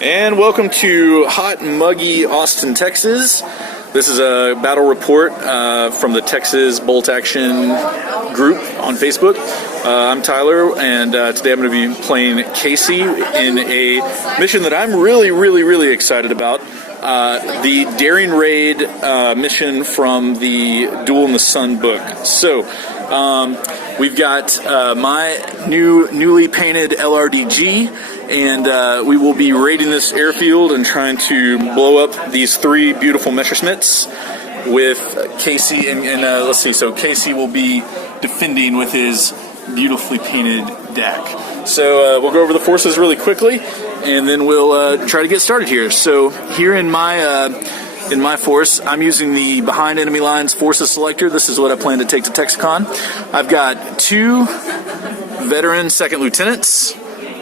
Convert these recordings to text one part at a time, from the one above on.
And welcome to hot, muggy Austin, Texas. This is a battle report from the Texas Bolt Action group on Facebook. I'm Tyler, and today I'm going to be playing Casey in a mission that I'm really excited about. The Daring Raid mission from the Duel in the Sun book. So, we've got my newly painted LRDG, and we will be raiding this airfield and trying to blow up these three beautiful Messerschmitts with Casey. And let's see, so Casey will be defending with his beautifully painted DAK. So we'll go over the forces really quickly, and then we'll try to get started here. So here in my force, I'm using the Behind Enemy Lines Forces Selector. This is what I plan to take to Texicon. I've got two veteran second lieutenants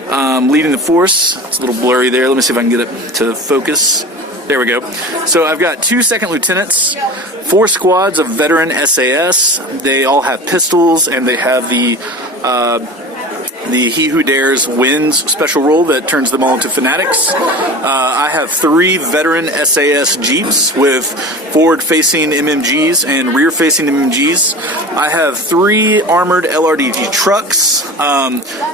leading the force. It's a little blurry there. Let me see if I can get it to focus. There we go. So I've got two second lieutenants, 4 squads of veteran SAS. They all have pistols, and they have the He Who Dares Wins special role that turns them all into fanatics. I have 3 veteran SAS Jeeps with forward-facing MMGs and rear-facing MMGs. I have 3 armored LRDG trucks.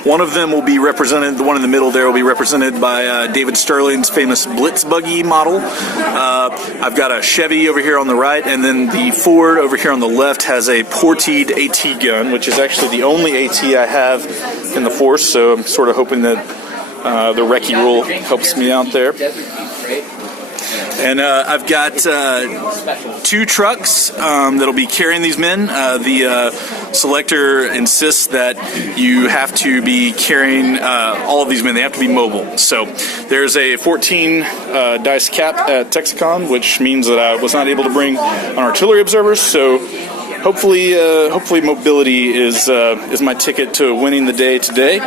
One of them will be represented, the one in the middle there will be represented by David Sterling's famous Blitz buggy model. I've got a Chevy over here on the right, and then the Ford over here on the left has a portied AT gun, which is actually the only AT I have in the force, so I'm sort of hoping that the recce rule helps me out there. And I've got 2 trucks that'll be carrying these men. The selector insists that you have to be carrying all of these men. They have to be mobile. So there's a 14 dice cap at Texicon, which means that I was not able to bring an artillery observer. So hopefully mobility is my ticket to winning the day today.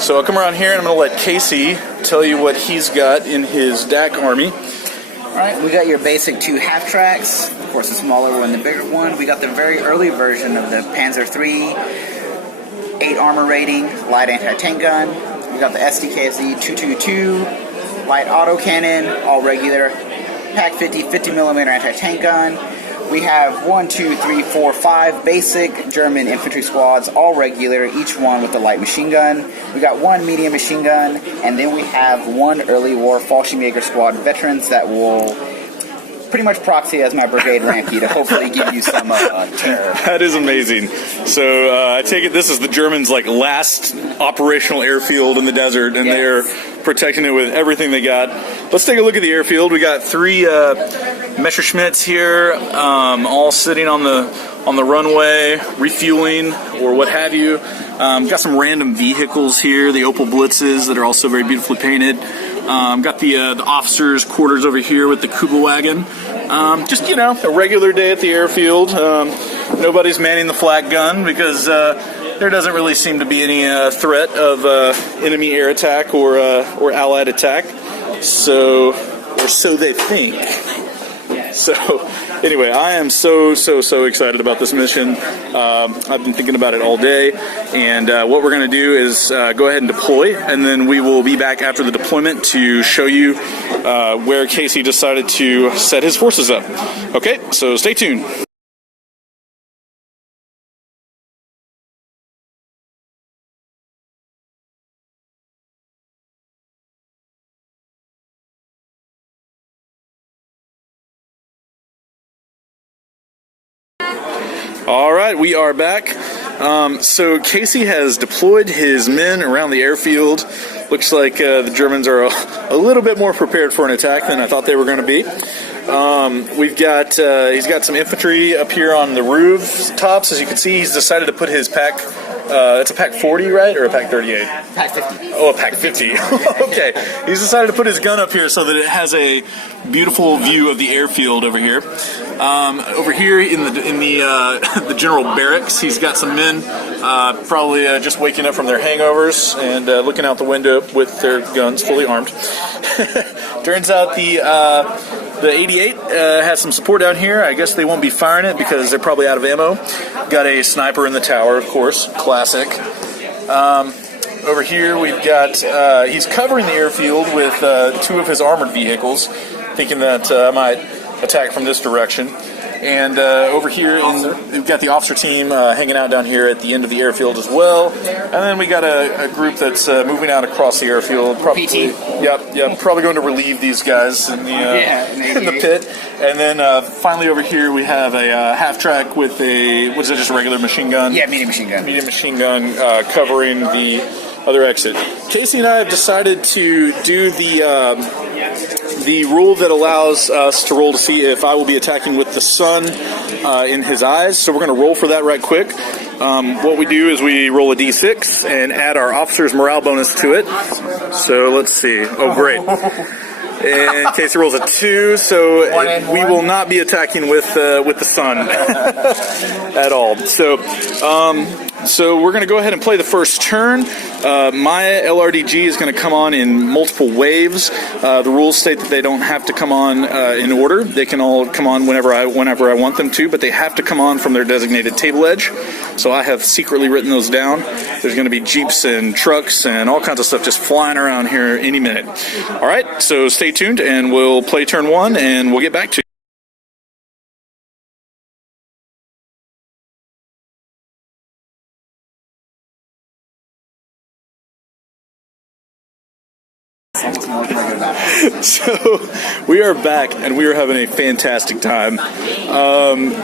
So I'll come around here and I'm going to let Casey tell you what he's got in his DAK army. Alright, we got your basic 2 half tracks, of course the smaller one, the bigger one. We got the very early version of the Panzer III, 8 armor rating, light anti-tank gun. We got the SDKFZ 222, light autocannon, all regular, Pak 50, 50mm anti-tank gun. We have 1, 2, 3, 4, 5 basic German infantry squads, all regular, each one with a light machine gun. We got 1 medium machine gun, and then we have 1 early war Fallschirmjäger squad veterans that will pretty much proxy as my brigade Lamke to hopefully give you some terror. That is amazing. So I take it this is the Germans' last operational airfield in the desert, and they're protecting it with everything they got. Let's take a look at the airfield. We got 3 Messerschmitts here, all sitting on the runway, refueling or what have you. Got some random vehicles here, the Opel Blitzes that are also very beautifully painted. Got the officers' quarters over here with the Kuba wagon. Just, a regular day at the airfield. Nobody's manning the flak gun because there doesn't really seem to be any threat of enemy air attack or allied attack. Or so they think. So, anyway, I am so excited about this mission. I've been thinking about it all day, and what we're going to do is go ahead and deploy, and then we will be back after the deployment to show you where Casey decided to set his forces up. Okay, so stay tuned. All right, we are back. So Casey has deployed his men around the airfield. Looks like the Germans are a little bit more prepared for an attack than I thought they were going to be. We've got he's got some infantry up here on the rooftops. As you can see, he's decided to put his Pak. It's a Pak 40, right, or a Pak 38? Pak 50. Oh, a Pak 50. Okay, he's decided to put his gun up here so that it has a beautiful view of the airfield over here. Over here in the general barracks, he's got some men probably just waking up from their hangovers and looking out the window with their guns fully armed. Turns out the 88 has some support down here. I guess they won't be firing it because they're probably out of ammo. Got a sniper in the tower, of course, classic. over here we've got, he's covering the airfield with 2 of his armored vehicles, thinking that I might attack from this direction. And over here, we've got the officer team hanging out down here at the end of the airfield as well. And then we got a group that's moving out across the airfield. Probably, PT. Yep. Probably going to relieve these guys in the in the pit. And then finally over here we have a half track with a, what is it, just a regular machine gun? Yeah, medium machine gun. Medium machine gun covering the other exit. Casey and I have decided to do the rule that allows us to roll to see if I will be attacking with the sun in his eyes. So we're going to roll for that right quick. What we do is we roll a d6 and add our officer's morale bonus to it. So let's see. Oh, great. And Casey rolls a 2, so we will not be attacking with the sun at all. So we're going to go ahead and play the first turn. My LRDG is going to come on in multiple waves. The rules state that they don't have to come on in order. They can all come on whenever I want them to, but they have to come on from their designated table edge. So I have secretly written those down. There's going to be jeeps and trucks and all kinds of stuff just flying around here any minute. All right, so stay tuned, and we'll play turn 1, and we'll get back to you. So we are back, and we are having a fantastic time.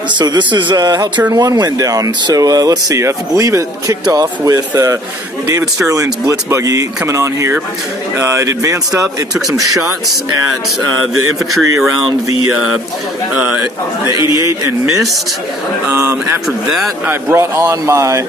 So this is how turn 1 went down. So let's see. I believe it kicked off with David Sterling's blitz buggy coming on here. It advanced up. It took some shots at the infantry around the 88 and missed. After that, I brought on my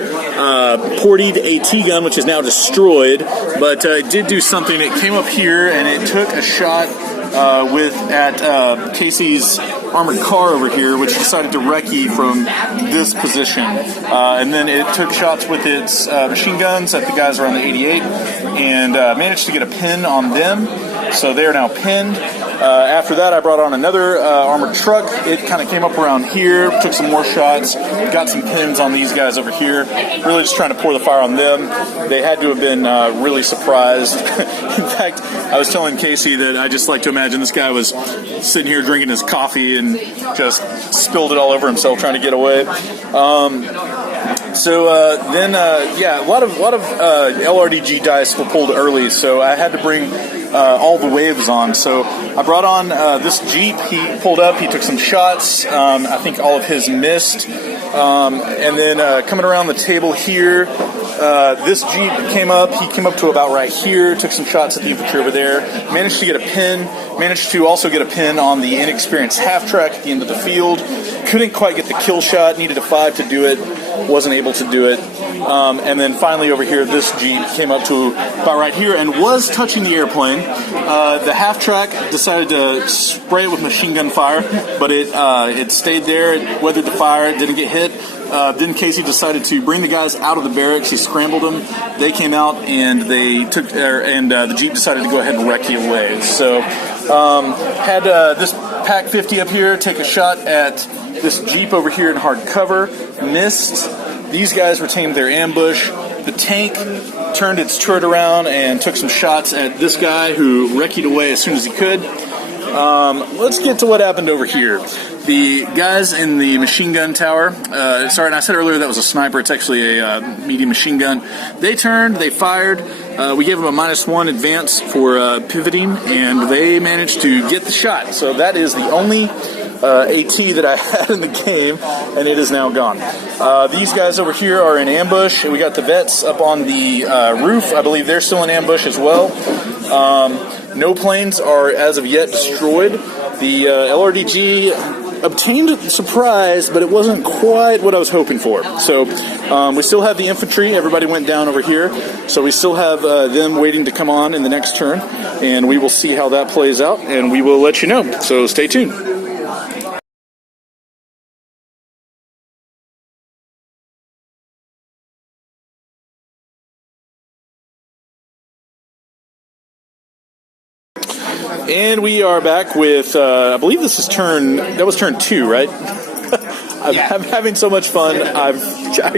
portied AT gun, which is now destroyed, but it did do something. It came up here and it took a shot at Casey's armored car over here, which decided to recce from this position. And then it took shots with its machine guns at the guys around the 88 and managed to get a pin on them. So they are now pinned. After that, I brought on another armored truck. It kind of came up around here, took some more shots, got some pins on these guys over here. Really just trying to pour the fire on them. They had to have been really surprised. In fact, I was telling Casey that I just like to imagine this guy was sitting here drinking his coffee and just spilled it all over himself trying to get away. Then a lot of LRDG dice were pulled early, so I had to bring all the waves on. So I brought on this Jeep. He pulled up. He took some shots. I think all of his missed. And then coming around the table here, this Jeep came up. He came up to about right here, took some shots at the infantry over there, managed to get a pin, managed to also get a pin on the inexperienced half-track at the end of the field. Couldn't quite get the kill shot, needed a 5 to do it, wasn't able to do it. And then finally over here, this Jeep came up to about right here and was touching the airplane. The half-track decided to spray it with machine gun fire, but it stayed there, it weathered the fire, it didn't get hit. Then Casey decided to bring the guys out of the barracks. He scrambled them. They came out and the Jeep decided to go ahead and recce away. So had this Pack 50 up here take a shot at this Jeep over here in hard cover. Missed. These guys retained their ambush. The tank turned its turret around and took some shots at this guy who recce'd away as soon as he could. Let's get to what happened over here. The guys in the machine gun tower, and I said earlier that was a sniper, it's actually a medium machine gun. They turned, they fired, we gave them a -1 advance for pivoting, and they managed to get the shot. So that is the only AT that I had in the game, and it is now gone. These guys over here are in ambush. We got the vets up on the roof. I believe they're still in ambush as well. No planes are, as of yet, destroyed. The LRDG obtained a surprise, but it wasn't quite what I was hoping for. So we still have the infantry. Everybody went down over here. So we still have them waiting to come on in the next turn, and we will see how that plays out, and we will let you know. So stay tuned. And we are back with, I believe this is turn 2, right? I'm having so much fun. I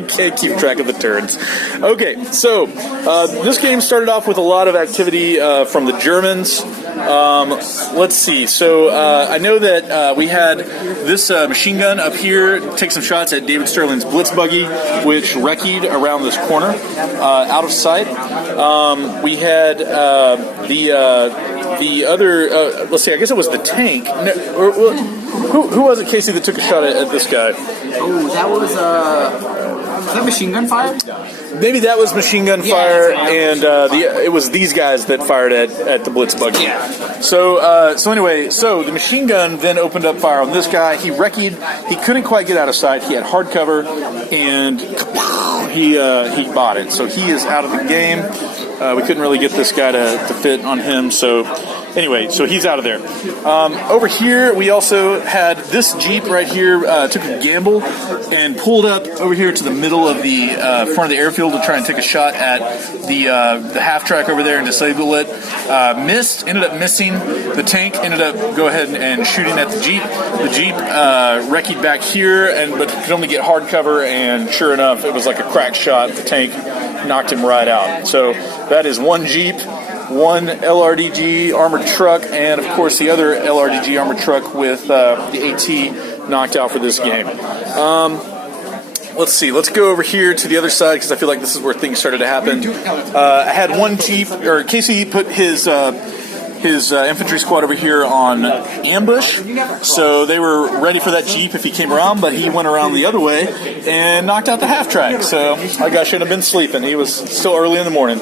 can't keep track of the turns. Okay, so this game started off with a lot of activity from the Germans. Let's see. So I know that we had this machine gun up here take some shots at David Sterling's Blitz buggy, which wrecked around this corner, out of sight. We had the other. Let's see. I guess it was the tank. Who was it, Casey, that took a shot at this guy? Oh, that was that machine gun fire? Maybe that was machine gun fire, and it was these guys that fired at the Blitz buggy. Yeah. So anyway, the machine gun then opened up fire on this guy. He wrecked. He couldn't quite get out of sight. He had hard cover, and he bought it. So he is out of the game. We couldn't really get this guy to fit on him. So anyway, so he's out of there. Over here, we also had this Jeep right here took a gamble and pulled up over here to the middle of the front of the airfield to try and take a shot at the half track over there and disable it. Ended up missing. The tank ended up go ahead and shooting at the Jeep. The Jeep wrecked back here, but could only get hard cover, and sure enough, it was like a crack shot. The tank knocked him right out. So that is one Jeep, one LRDG armored truck, and of course the other LRDG armored truck with the AT knocked out for this game. Let's see. Let's go over here to the other side because I feel like this is where things started to happen. I had one Jeep, or Casey put his infantry squad over here on ambush, so they were ready for that Jeep if he came around, but he went around the other way and knocked out the half track. So that guy should have been sleeping. He was still early in the morning.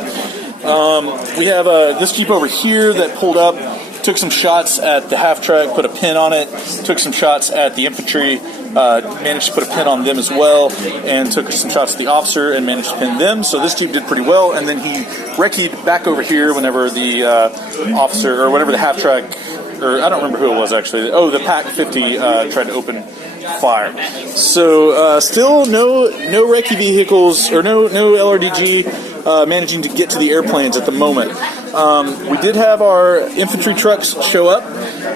We have this Jeep over here that pulled up, took some shots at the half track, put a pin on it, took some shots at the infantry, managed to put a pin on them as well, and took some shots at the officer and managed to pin them. So this Jeep did pretty well, and then he wrecked back over here whenever the officer, or whenever the half track, or I don't remember who it was actually. Oh, the PAC 50 tried to open fire. So still no recce vehicles, or no LRDG managing to get to the airplanes at the moment. We did have our infantry trucks show up.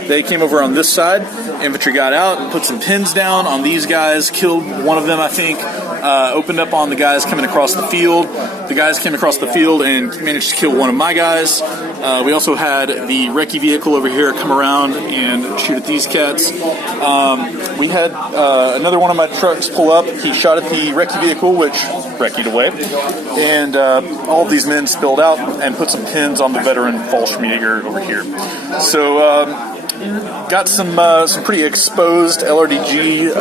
They came over on this side. Infantry got out, put some pins down on these guys, killed one of them, I think, opened up on the guys coming across the field. The guys came across the field and managed to kill one of my guys. We also had the recce vehicle over here come around and shoot at these cats. We had another one of my trucks pull up. He shot at the recce vehicle, which wrecked away. And all of these men spilled out and put some pins on the veteran Fallschirmjäger over here. So got some pretty exposed LRDG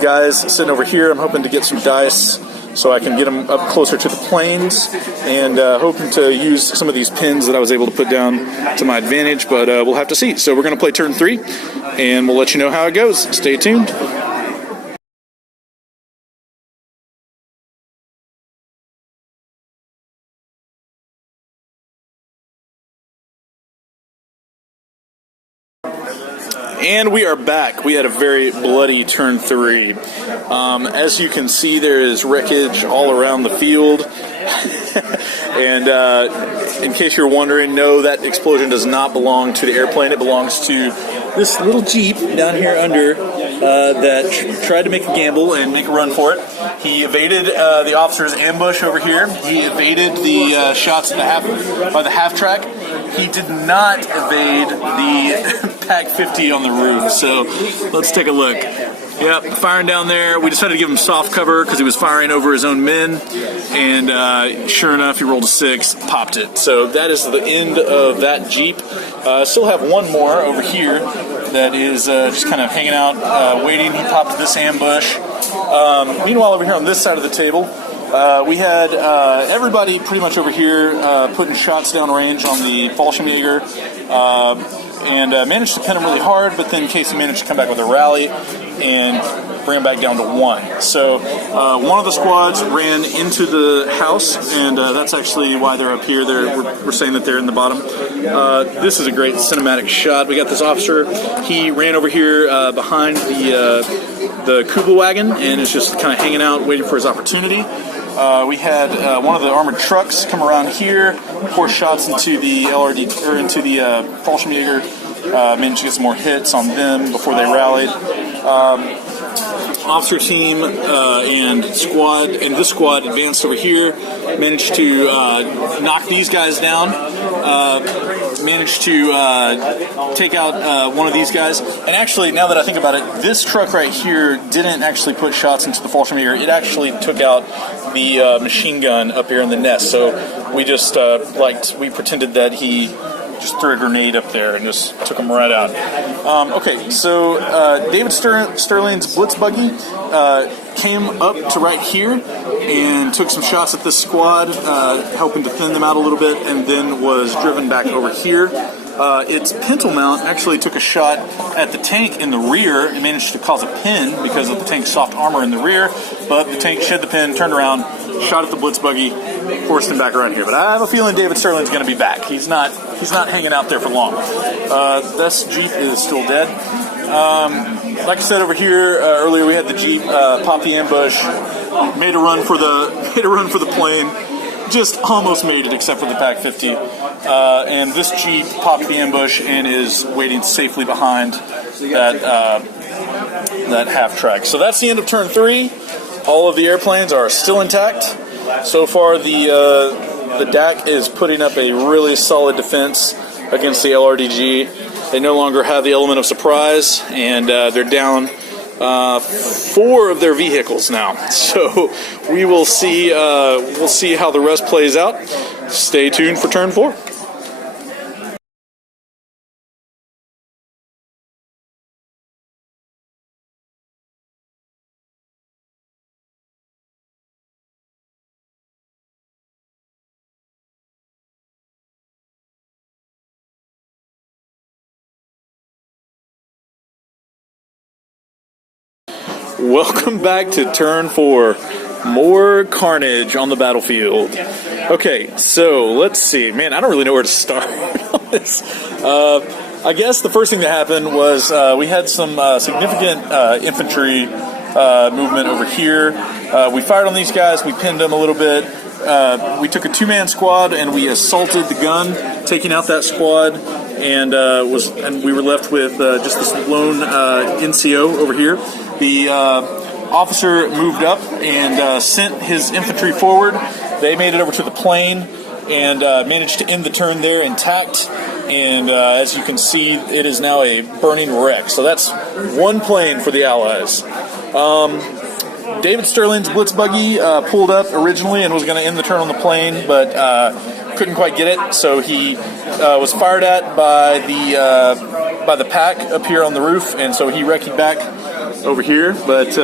guys sitting over here. I'm hoping to get some dice so I can get them up closer to the planes, and hoping to use some of these pins that I was able to put down to my advantage, but we'll have to see. So we're going to play turn 3, and we'll let you know how it goes. Stay tuned. And we are back. We had a very bloody turn 3. As you can see, there is wreckage all around the field. And in case you're wondering, no, that explosion does not belong to the airplane. It belongs to this little Jeep down here under that tried to make a gamble and make a run for it. He evaded the officer's ambush over here. He evaded the shots at by the half track. He did not evade the PAC 50 on the roof. So let's take a look. Yep, firing down there. We decided to give him soft cover because he was firing over his own men. And sure enough, he rolled a 6, popped it. So that is the end of that Jeep. Still have one more over here that is just kind of hanging out, waiting. He popped this ambush. Meanwhile, over here on this side of the table, we had everybody pretty much over here putting shots down range on the Fallschirmjäger, and managed to pin him really hard, but then Casey managed to come back with a rally and bring him back down to 1. So one of the squads ran into the house, and that's actually why they're up here. We're saying that they're in the bottom. This is a great cinematic shot. We got this officer. He ran over here behind the Kubel wagon and is just kind of hanging out, waiting for his opportunity. We had one of the armored trucks come around here, pour shots into the LRD, or into the Fallschirmjäger. Managed to get some more hits on them before they rallied. officer team and squad, and this squad advanced over here, managed to knock these guys down, managed to take out one of these guys. And actually, now that I think about it, this truck right here didn't actually put shots into the Fallschirm Jäger. It actually took out the machine gun up here in the nest. So we just we pretended that he just threw a grenade up there and just took him right out. Okay, so David Sterling's Blitz buggy came up to right here and took some shots at this squad, helping to thin them out a little bit, and then was driven back over here. Its pintle mount actually took a shot at the tank in the rear and managed to cause a pin because of the tank's soft armor in the rear, but the tank shed the pin, turned around, shot at the Blitz buggy, forced him back around here. But I have a feeling David Sterling's going to be back. He's not hanging out there for long. This Jeep is still dead. Like I said over here earlier, we had the Jeep pop the ambush, made a run for the plane. Just almost made it, except for the PAC 50. And this Jeep popped the ambush and is waiting safely behind that half track. So that's the end of turn 3. All of the airplanes are still intact. So far, the DAK is putting up a really solid defense against the LRDG. They no longer have the element of surprise, and they're down 4 of their vehicles now. So we will see. We'll see how the rest plays out. Stay tuned for turn 4. Welcome back to turn 4. More carnage on the battlefield. Okay, so let's see. Man, I don't really know where to start on this. I guess the first thing that happened was we had some significant infantry movement over here. We fired on these guys. We pinned them a little bit. We took a 2-man squad and we assaulted the gun, taking out that squad, and we were left with just this lone NCO over here. The officer moved up and sent his infantry forward. They made it over to the plane and managed to end the turn there intact. And as you can see, it is now a burning wreck. So that's 1 plane for the Allies. David Sterling's Blitz buggy pulled up originally and was going to end the turn on the plane, but couldn't quite get it. So he was fired at by the PAC up here on the roof, and so he wrecked back over here. But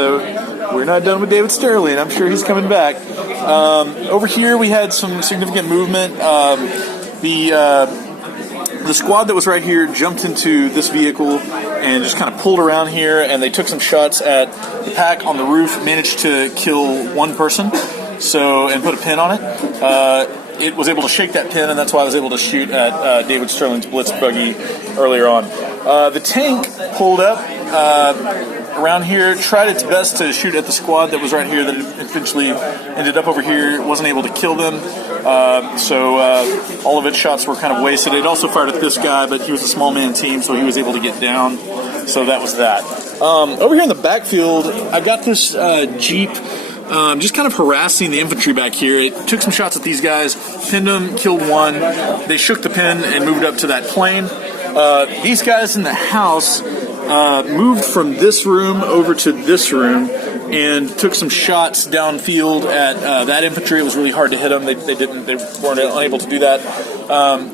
we're not done with David Sterling. I'm sure he's coming back. Over here we had some significant movement. The squad that was right here jumped into this vehicle and just kind of pulled around here, and they took some shots at the PAC on the roof, managed to kill 1 person, and put a pin on it. It was able to shake that pin, and that's why I was able to shoot at David Sterling's Blitz buggy earlier on. The tank pulled up around here, tried its best to shoot at the squad that was right here that eventually ended up over here. Wasn't able to kill them, so all of its shots were kind of wasted. It also fired at this guy, but he was a small man team, so he was able to get down. So that was that. Over here in the backfield, I got this Jeep just kind of harassing the infantry back here. It took some shots at these guys, pinned them, killed 1. They shook the pin and moved up to that plane. These guys in the house moved from this room over to this room and took some shots downfield at that infantry. It was really hard to hit them. They weren't unable to do that.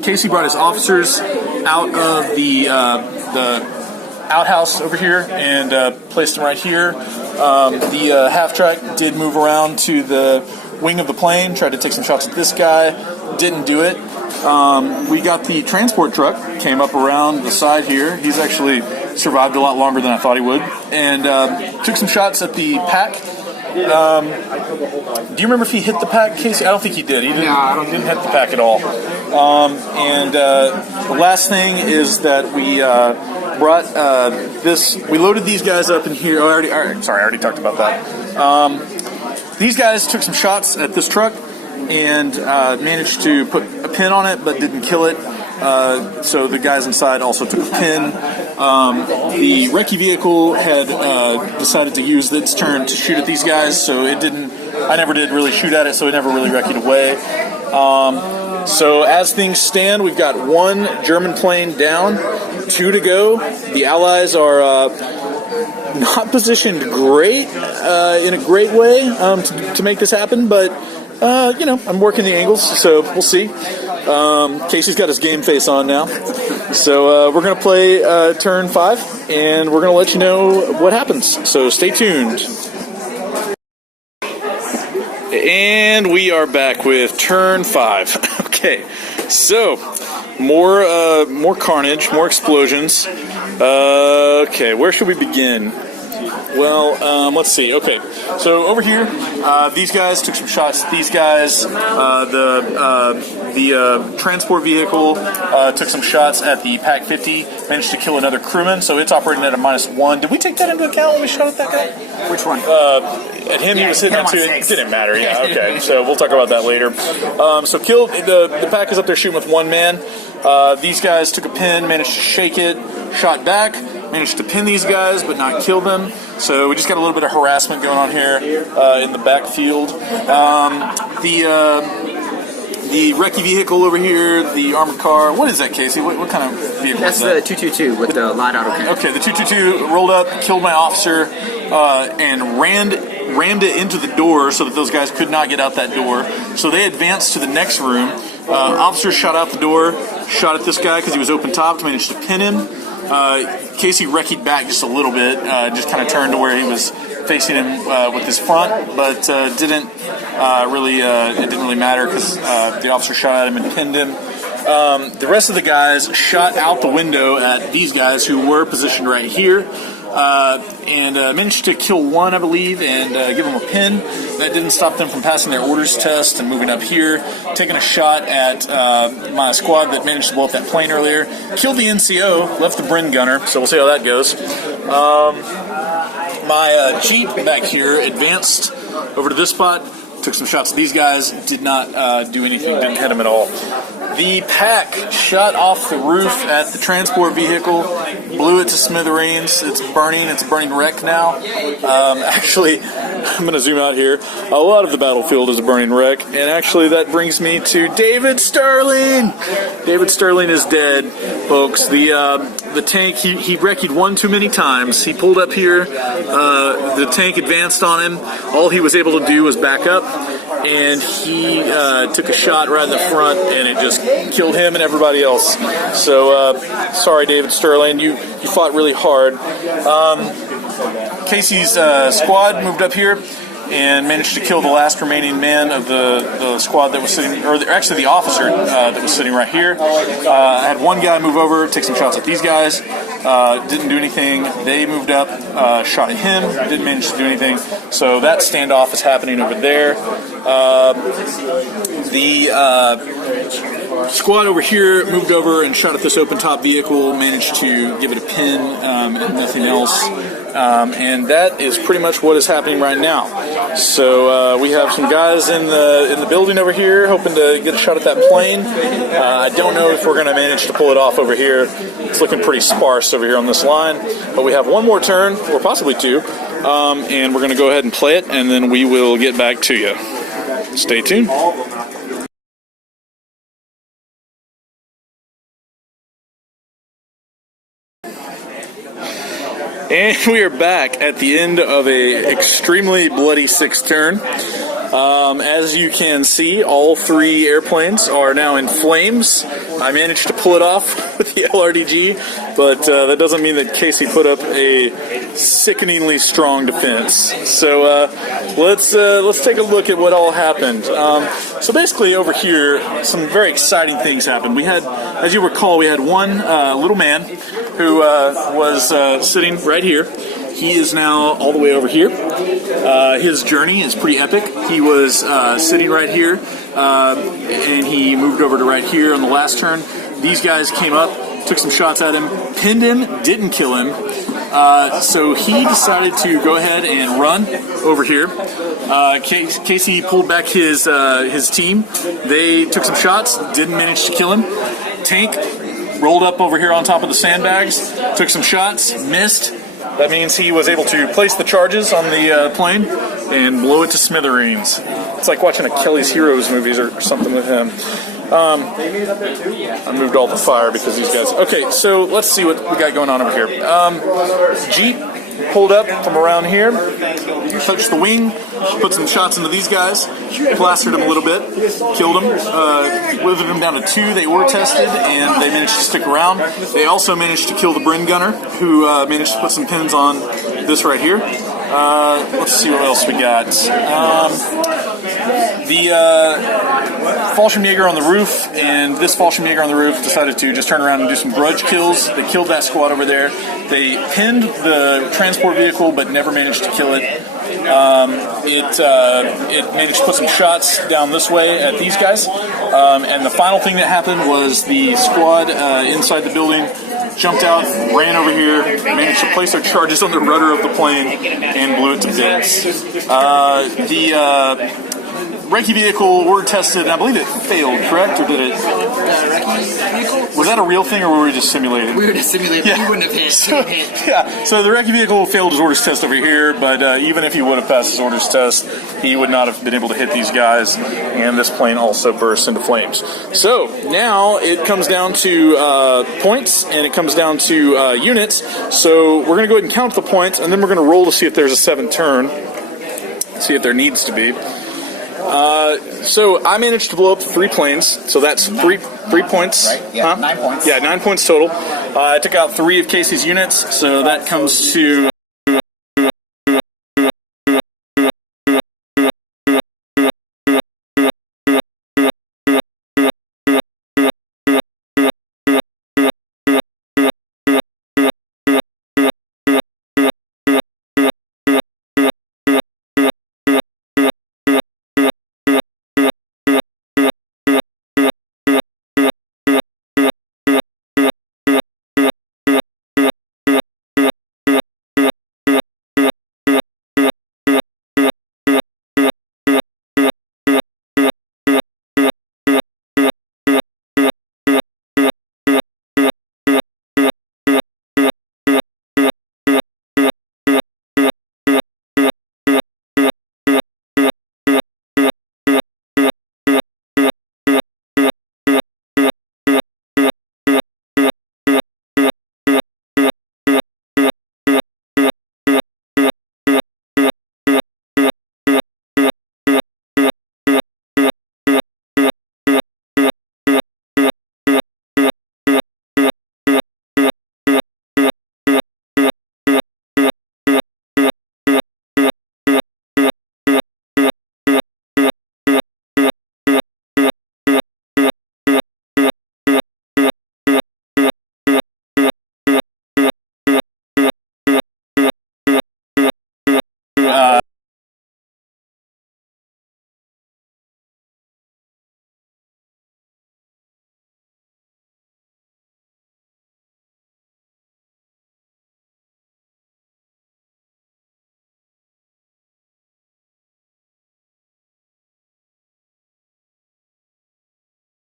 Casey brought his officers out of the outhouse over here and placed them right here. The half track did move around to the wing of the plane, tried to take some shots at this guy, didn't do it. We got the transport truck, came up around the side here. He's actually survived a lot longer than I thought he would, and took some shots at the PAC. Do you remember if he hit the PAC, Casey? I don't think he did. He didn't hit the PAC at all. And the last thing is that we brought this. We loaded these guys up in here. I already talked about that. These guys took some shots at this truck and managed to put a pin on it, but didn't kill it. so the guys inside also took a pin. The recce vehicle had decided to use its turn to shoot at these guys, so it didn't. I never did really shoot at it, so it never really recce'd away. So as things stand, we've got 1 German plane down, 2 to go. The Allies are not positioned great in a great way to make this happen, but I'm working the angles, so we'll see. Casey's got his game face on now, so we're going to play turn 5, and we're going to let you know what happens. So stay tuned. And we are back with turn 5. Okay, so more carnage, more explosions. Okay, where should we begin? Well, let's see. Okay, so over here, these guys took some shots. These guys, the transport vehicle took some shots at the Pack 50. Managed to kill another crewman, so it's operating at a -1. Did we take that into account when we shot at that guy? Which one? At him, he was hitting at 2. It didn't matter. Yeah. Okay. So we'll talk about that later. So killed the Pack is up there shooting with 1 man. These guys took a pin, managed to shake it, shot back. Managed to pin these guys, but not kill them. So we just got a little bit of harassment going on here in the backfield. The recce vehicle over here, the armored car. What is that, Casey? What kind of vehicle That's is that? the 222 with the light auto cannon. Okay, the 222 rolled up, killed my officer, and rammed it into the door so that those guys could not get out that door. So they advanced to the next room. Officer shot out the door, shot at this guy because he was open topped, managed to pin him. Casey recce'd back just a little bit, just kind of turned to where he was facing him with his front, but it didn't really matter because the officer shot at him and pinned him. The rest of the guys shot out the window at these guys who were positioned right here, and managed to kill 1, I believe, and give them a pin. That didn't stop them from passing their orders test and moving up here, taking a shot at my squad that managed to blow up that plane earlier. Killed the NCO, left the Bren gunner, so we'll see how that goes. My Jeep back here advanced over to this spot, took some shots. These guys did not do anything, didn't hit them at all. The Pack shot off the roof at the transport vehicle, blew it to smithereens. It's a burning wreck now. Actually, I'm going to zoom out here. A lot of the battlefield is a burning wreck, and actually that brings me to David Sterling. David Sterling is dead, folks. The tank, he recce'd 1 too many times. He pulled up here, the tank advanced on him. All he was able to do was back up, and he took a shot right in the front, and it just killed him and everybody else. So, sorry, David Sterling, you fought really hard. Casey's squad moved up here and managed to kill the last remaining man of the squad that was sitting, or actually the officer that was sitting right here. I had 1 guy move over, take some shots at these guys. Didn't do anything. They moved up, shot at him, didn't manage to do anything. So that standoff is happening over there. The squad over here moved over and shot at this open-top vehicle, managed to give it a pin and nothing else. And that is pretty much what is happening right now. So we have some guys in the building over here hoping to get a shot at that plane. I don't know if we're going to manage to pull it off over here. It's looking pretty sparse over here on this line. But we have 1 more turn, or possibly 2, and we're going to go ahead and play it, and then we will get back to you. Stay tuned. And we are back at the end of a extremely bloody 6th turn. As you can see, all 3 airplanes are now in flames. I managed to pull it off with the LRDG, but that doesn't mean that Casey put up a sickeningly strong defense. So let's take a look at what all happened. So basically over here, some very exciting things happened. We had, as you recall, we had 1 little man who was sitting right here. He is now all the way over here. His journey is pretty epic. He was sitting right here, and he moved over to right here on the last turn. These guys came up, took some shots at him, pinned him, didn't kill him. So he decided to go ahead and run over here. Casey pulled back his team. They took some shots, didn't manage to kill him. tank, rolled up over here on top of the sandbags, took some shots, missed. That means he was able to place the charges on the plane and blow it to smithereens. It's like watching a Kelly's Heroes movies or something with him. I moved all the fire because these guys... Okay, so let's see what we got going on over here. Jeep pulled up from around here, touched the wing, put some shots into these guys, plastered them a little bit, killed them, withered them down to 2. They were tested, and they managed to stick around. They also managed to kill the Bren gunner, who managed to put some pins on this right here. Let's see what else we got. The Fallschirmjäger on the roof and this Fallschirmjäger on the roof decided to just turn around and do some grudge kills. They killed that squad over there. They pinned the transport vehicle but never managed to kill it. It managed to put some shots down this way at these guys. And the final thing that happened was the squad inside the building jumped out, ran over here, managed to place their charges on the rudder of the plane, and blew it to bits. The recce vehicle were tested, and I believe it failed, correct? Or did it? Was that a real thing, or were we just simulating? We were just simulating. Yeah. We wouldn't have hit. So the recce vehicle failed his orders test over here, but even if he would have passed his orders test, he would not have been able to hit these guys, and this plane also burst into flames. So now it comes down to points, and it comes down to units. So we're going to go ahead and count the points, and then we're going to roll to see if there's a 7th turn, see if there needs to be. So I managed to blow up 3 planes, so that's three points. Right, yeah, 9 points. Yeah, 9 points total. I took out 3 of Casey's units, so that comes to...